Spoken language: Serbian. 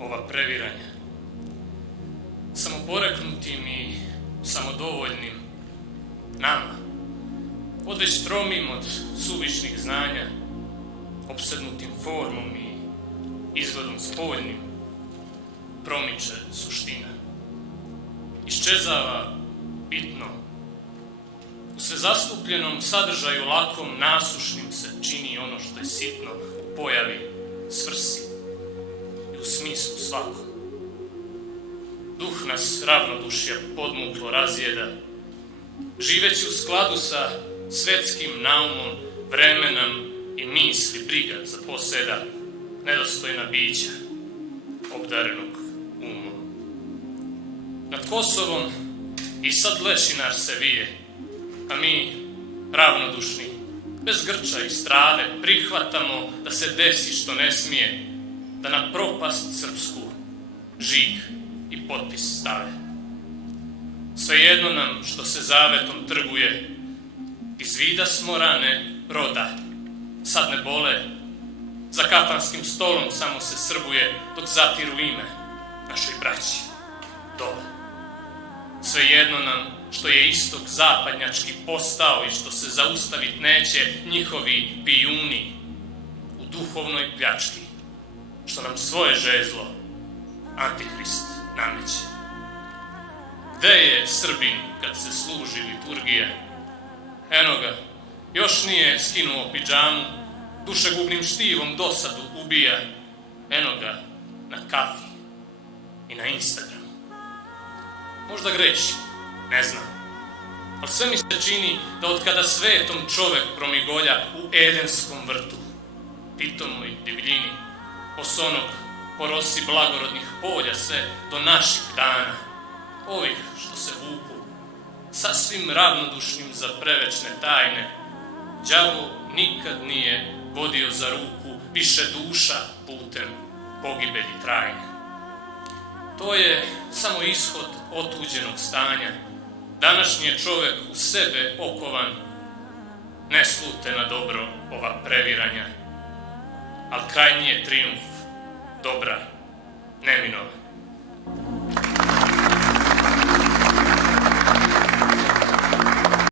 ova previranja. Samoporeknutim i samodovoljnim nama, odveć tromim od suvišnih znanja, opsednutim formom i izgledom spoljnim, promiče suština. Iščezava bitno. U svezastupljenom sadržaju lakom nasušnim se čini ono što je sitno u pojavi, svrsi i u smislu svakom. Duh nas ravnodušja podmuklo razjeda, živeći u skladu sa svetskim naumom, vremenom i misli briga zaposeda nedostojna bića obdarenog umom. Nad Kosovom i sad lešinar se vije, a mi, ravnodušni, bez grča i strave, prihvatamo da se desi što ne smije, da na propast srpsku žig i potpis stave. Svejedno nam što se zavetom trguje, iz vida smo rane roda, sad ne bole, za kafanskim stolom samo se srbuje, dok zatiru ime našoj braći dole. Svejedno nam što je istok zapadnjački postao i što se zaustavit neće njihovi pijuni u duhovnoj pljački, što nam svoje žezlo Antihrist nameće. Gde je Srbin kad se služi liturgija? Eno ga, još nije skinuo pidžamu, dušegubnim štivom dosadu ubija. Eno ga na kafi i na Instagramu. Možda greši, ne znam, ali sve mi se čini da od kada svetom čovek promigolja u Edenskom vrtu, pitomoj divljini, osonog porosi blagorodnih polja sve do naših dana, ovih što se vuku, sasvim ravnodušnim za prevečne tajne, đavo nikad nije vodio za ruku više duša putem pogibelji trajne. To je samo ishod otuđenog stanja. Današnji je čovek u sebe okovan, ne slute na dobro ova previranja, ali krajnji je trijumf dobra, neminovan.